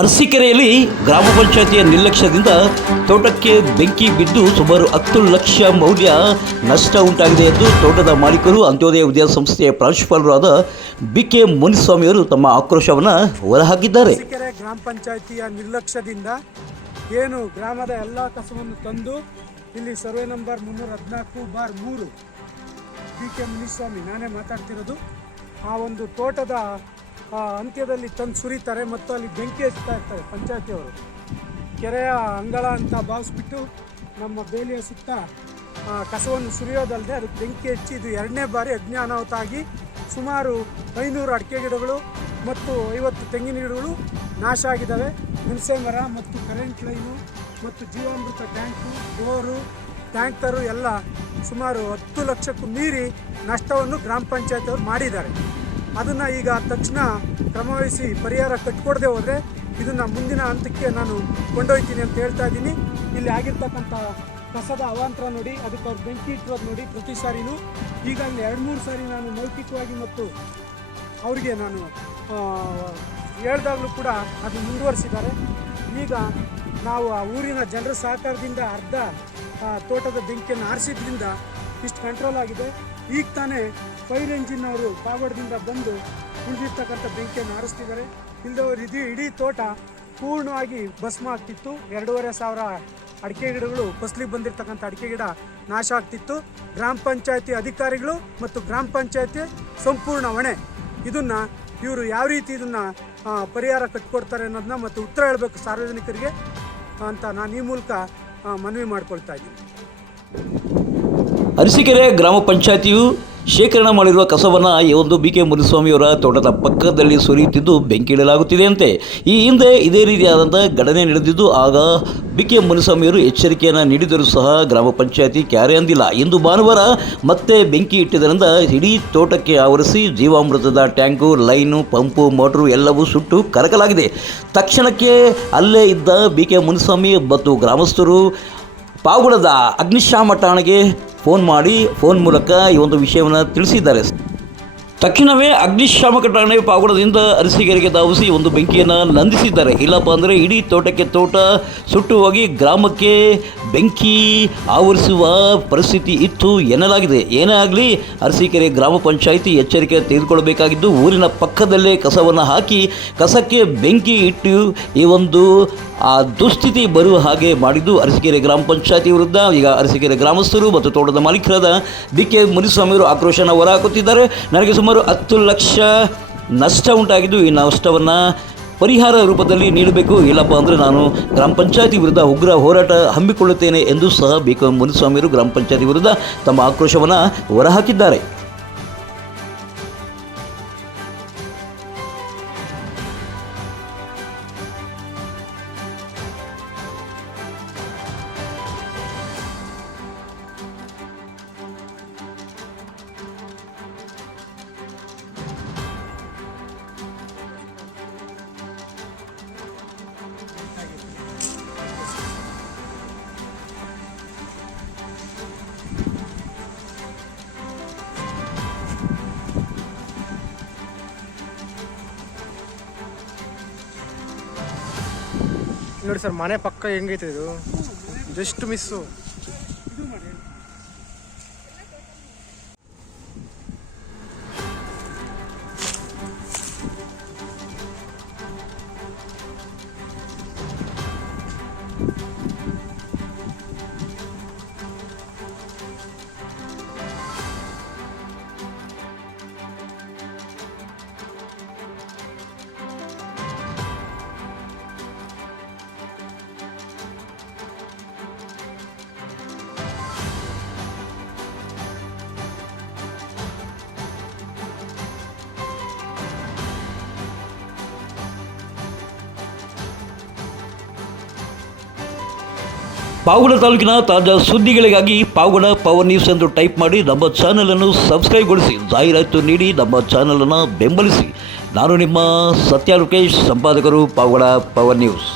ಅರಸೀಕೆರೆಯಲ್ಲಿ ಗ್ರಾಮ ಪಂಚಾಯತಿಯ ನಿರ್ಲಕ್ಷ್ಯದಿಂದ ತೋಟಕ್ಕೆ ಬೆಂಕಿ ಬಿದ್ದು ಸುಮಾರು ಹತ್ತು ಲಕ್ಷ ಮೌಲ್ಯ ನಷ್ಟ ಉಂಟಾಗಿದೆ ಎಂದು ತೋಟದ ಮಾಲೀಕರು ಅಂತ್ಯೋದಯ ವಿದ್ಯಾಸಂಸ್ಥೆಯ ಸಂಸ್ಥೆಯ ಪ್ರಾಂಶುಪಾಲರಾದ ಬಿ ಕೆ ಮುನಿಸ್ವಾಮಿಯವರು ತಮ್ಮ ಆಕ್ರೋಶವನ್ನು ಹೊರಹಾಕಿದ್ದಾರೆ. ಗ್ರಾಮ ಪಂಚಾಯಿತಿಯ ನಿರ್ಲಕ್ಷ್ಯದಿಂದ ಏನು ಗ್ರಾಮದ ಎಲ್ಲ ಕಸವನ್ನು ತಂದು ಇಲ್ಲಿ ಸರ್ವೆ ನಂಬರ್ ಮುನ್ನೂರ ಹದಿನಾಲ್ಕು ಬಾರ್ ಮೂರು. ಬಿ ಕೆ ಮುನಿಸ್ವಾಮಿ, ನಾನೇ ಮಾತಾಡ್ತಿರೋದು. ಆ ಒಂದು ತೋಟದ ಅಂತ್ಯದಲ್ಲಿ ತಂದು ಸುರಿತಾರೆ ಮತ್ತು ಅಲ್ಲಿ ಬೆಂಕಿ ಹಚ್ತಾ ಇರ್ತಾರೆ ಪಂಚಾಯತಿಯವರು. ಕೆರೆಯ ಅಂಗಳ ಅಂತ ಭಾವಿಸ್ಬಿಟ್ಟು ನಮ್ಮ ಬೇಲಿಯ ಸುತ್ತ ಕಸವನ್ನು ಸುರಿಯೋದಲ್ಲದೆ ಅದಕ್ಕೆ ಬೆಂಕಿ ಹಚ್ಚಿ ಇದು ಎರಡನೇ ಬಾರಿ ಅಗ್ನಿ ಅನಾಹುತ ಆಗಿ ಸುಮಾರು ಐನೂರು ಅಡಿಕೆ ಗಿಡಗಳು ಮತ್ತು ಐವತ್ತು ತೆಂಗಿನ ಗಿಡಗಳು ನಾಶ ಆಗಿದ್ದಾವೆ. ಹುಣಸೆ ಮರ ಮತ್ತು ಕರೆಂಟ್ ಲೈನು ಮತ್ತು ಜೀವಾಮೃತ ಟ್ಯಾಂಕು, ಬೋರು, ಟ್ಯಾಂಕರು ಎಲ್ಲ ಸುಮಾರು ಹತ್ತು ಲಕ್ಷಕ್ಕೂ ಮೀರಿ ನಷ್ಟವನ್ನು ಗ್ರಾಮ ಪಂಚಾಯತ್ ಅವರು ಮಾಡಿದ್ದಾರೆ. ಅದನ್ನು ಈಗ ತಕ್ಷಣ ಕ್ರಮವಹಿಸಿ ಪರಿಹಾರ ಕಟ್ಕೊಡದೆ ಹೋದರೆ ಇದನ್ನು ಮುಂದಿನ ಹಂತಕ್ಕೆ ನಾನು ಕೊಂಡೊಯ್ತೀನಿ ಅಂತ ಹೇಳ್ತಾ ಇದ್ದೀನಿ. ಇಲ್ಲಿ ಆಗಿರ್ತಕ್ಕಂಥ ಕಸದ ಅವಾಂತರ ನೋಡಿ, ಅದಕ್ಕೆ ಅವ್ರು ಬೆಂಕಿ ಇಟ್ಟಿರೋದು ನೋಡಿ ಪ್ರತಿ ಸಾರಿನೂ. ಈಗಾಗಲೇ ಎರಡು ಮೂರು ಸಾರಿ ನಾನು ಮೌಖಿಕವಾಗಿ ಮತ್ತು ಅವರಿಗೆ ನಾನು ಹೇಳ್ದಾಗಲೂ ಕೂಡ ಅದು ಮುಂದುವರಿಸಿದ್ದಾರೆ. ಈಗ ನಾವು ಆ ಊರಿನ ಜನರ ಸಹಕಾರದಿಂದ ಅರ್ಧ ತೋಟದ ಬೆಂಕಿಯನ್ನು ಆರಿಸಿದ್ರಿಂದ ಇಷ್ಟು ಕಂಟ್ರೋಲ್ ಆಗಿದೆ. ಈಗ ತಾನೇ ಫೈರ್ ಎಂಜಿನ್ ಅವರು ಪಾವಡದಿಂದ ಬಂದು ಉಳಿದಿರ್ತಕ್ಕಂಥ ಬೆಂಕಿಯನ್ನು ಆರಿಸ್ತಿದ್ದಾರೆ. ಇಲ್ಲದವ್ರು ಇಡೀ ಇಡೀ ತೋಟ ಪೂರ್ಣವಾಗಿ ಭಸ್ಮ ಆಗ್ತಿತ್ತು. ಎರಡೂವರೆ ಸಾವಿರ ಅಡಿಕೆ ಗಿಡಗಳು, ಫಸ್ಲಿಗೆ ಬಂದಿರತಕ್ಕಂಥ ಅಡಿಕೆ ಗಿಡ ನಾಶ ಆಗ್ತಿತ್ತು. ಗ್ರಾಮ ಪಂಚಾಯತಿ ಅಧಿಕಾರಿಗಳು ಮತ್ತು ಗ್ರಾಮ ಪಂಚಾಯತಿ ಸಂಪೂರ್ಣ ಹೊಣೆ. ಇದನ್ನು ಇವರು ಯಾವ ರೀತಿ ಇದನ್ನು ಪರಿಹಾರ ಕಟ್ಕೊಡ್ತಾರೆ ಅನ್ನೋದನ್ನ ಮತ್ತು ಉತ್ತರ ಹೇಳಬೇಕು ಸಾರ್ವಜನಿಕರಿಗೆ ಅಂತ ನಾನು ಈ ಮೂಲಕ ಮನವಿ ಮಾಡ್ಕೊಳ್ತಾ ಇದ್ದೀನಿ. ಅರಸೀಕೆರೆ ಗ್ರಾಮ ಪಂಚಾಯಿತಿಯು ಶೇಖರಣೆ ಮಾಡಿರುವ ಕಸವನ್ನು ಈ ಒಂದು ಬಿ ಕೆ ಮುನಿಸ್ವಾಮಿಯವರ ತೋಟದ ಪಕ್ಕದಲ್ಲಿ ಸುರಿಯುತ್ತಿದ್ದು ಬೆಂಕಿ ಇಡಲಾಗುತ್ತಿದೆಯಂತೆ ಈ ಹಿಂದೆ ಇದೇ ರೀತಿಯಾದಂಥ ಘಟನೆ ನಡೆದಿದ್ದು, ಆಗ ಬಿ ಕೆ ಮುನಿಸ್ವಾಮಿಯವರು ಎಚ್ಚರಿಕೆಯನ್ನು ನೀಡಿದರೂ ಸಹ ಗ್ರಾಮ ಪಂಚಾಯತಿ ಕ್ಯಾರೆ ಅಂದಿಲ್ಲ. ಇಂದು ಭಾನುವಾರ ಮತ್ತೆ ಬೆಂಕಿ ಇಟ್ಟಿದ್ದರಿಂದ ಇಡೀ ತೋಟಕ್ಕೆ ಆವರಿಸಿ ಜೀವಾಮೃತದ ಟ್ಯಾಂಕು, ಲೈನು, ಪಂಪು, ಮೋಟ್ರು ಎಲ್ಲವೂ ಸುಟ್ಟು ಕರಕಲಾಗಿದೆ. ತಕ್ಷಣಕ್ಕೆ ಅಲ್ಲೇ ಇದ್ದ ಬಿ ಕೆ ಮುನಿಸ್ವಾಮಿ ಮತ್ತು ಗ್ರಾಮಸ್ಥರು ಪಾವಗಡದ ಅಗ್ನಿಶಾಮ ಠಾಣೆಗೆ ಫೋನ್ ಮಾಡಿ ಫೋನ್ ಮೂಲಕ ಈ ಒಂದು ವಿಷಯವನ್ನು ತಿಳಿಸಿದ್ದಾರೆ. ತಕ್ಷಣವೇ ಅಗ್ನಿಶಾಮಕ ಠಾಣೆ ಪಾವಗಡದಿಂದ ಅರಸಿಗೆರೆಗೆ ಧಾವಿಸಿ ಒಂದು ಬೆಂಕಿಯನ್ನು ನಂದಿಸಿದ್ದಾರೆ. ಇಲ್ಲಪ್ಪ ಅಂದರೆ ಇಡೀ ತೋಟಕ್ಕೆ ತೋಟ ಸುಟ್ಟು ಹೋಗಿ ಗ್ರಾಮಕ್ಕೆ ಬೆಂಕಿ ಆವರಿಸುವ ಪರಿಸ್ಥಿತಿ ಇತ್ತು ಎನ್ನಲಾಗಿದೆ. ಏನೇ ಆಗಲಿ, ಅರಸೀಕೆರೆ ಗ್ರಾಮ ಪಂಚಾಯಿತಿ ಎಚ್ಚರಿಕೆ ತೆಗೆದುಕೊಳ್ಳಬೇಕಾಗಿದ್ದು, ಊರಿನ ಪಕ್ಕದಲ್ಲೇ ಕಸವನ್ನು ಹಾಕಿ ಕಸಕ್ಕೆ ಬೆಂಕಿ ಇಟ್ಟು ಈ ಒಂದು, ಆ ದುಸ್ಥಿತಿ ಬರುವ ಹಾಗೆ ಮಾಡಿದ್ದು ಅರಸೀಕೆರೆ ಗ್ರಾಮ ಪಂಚಾಯಿತಿ ವಿರುದ್ಧ. ಈಗ ಅರಸೀಕೆರೆ ಗ್ರಾಮಸ್ಥರು ಮತ್ತು ತೋಟದ ಮಾಲೀಕರಾದ ಡಿ ಕೆ ಮುನಿಸ್ವಾಮಿಯವರು ಆಕ್ರೋಶನ ಹೊರಹಾಕುತ್ತಿದ್ದಾರೆ. ನನಗೆ ಸುಮಾರು ಹತ್ತು ಲಕ್ಷ ನಷ್ಟ ಉಂಟಾಗಿದ್ದು ಈ ನಷ್ಟವನ್ನು ಪರಿಹಾರ ರೂಪದಲ್ಲಿ ನೀಡಬೇಕು. ಇಲ್ಲಪ್ಪ ಅಂದರೆ ನಾನು ಗ್ರಾಮ ಪಂಚಾಯತಿ ವಿರುದ್ಧ ಉಗ್ರ ಹೋರಾಟ ಹಮ್ಮಿಕೊಳ್ಳುತ್ತೇನೆ ಎಂದು ಸಹ ಬಿ ಕೆ ಮುನಿಸ್ವಾಮಿಯವರು ಗ್ರಾಮ ಪಂಚಾಯತಿ ವಿರುದ್ಧ ತಮ್ಮ ಆಕ್ರೋಶವನ್ನು ಹೊರಹಾಕಿದ್ದಾರೆ. ನೋಡಿ ಸರ್ ಮನೆ ಪಕ್ಕ ಹೆಂಗೈತೆ ಇದು? ಜಸ್ಟ್ ಮಿಸ್ಸು ಪಾವಗಡ ತಾಲೂಕಿನ ತಾಜಾ ಸುದ್ದಿಗಳಿಗಾಗಿ ಪಾವಗಡ ಪವರ್ ನ್ಯೂಸ್ ಎಂದು ಟೈಪ್ ಮಾಡಿ ನಮ್ಮ ಚಾನಲನ್ನು ಸಬ್ಸ್ಕ್ರೈಬ್ಗೊಳಿಸಿ ಜಾಹೀರಾತು ನೀಡಿ ನಮ್ಮ ಚಾನಲನ್ನು ಬೆಂಬಲಿಸಿ. ನಾನು ನಿಮ್ಮ ಸತ್ಯ ಲೋಕೇಶ್, ಸಂಪಾದಕರು ಪಾವಗಡ ಪವರ್ ನ್ಯೂಸ್.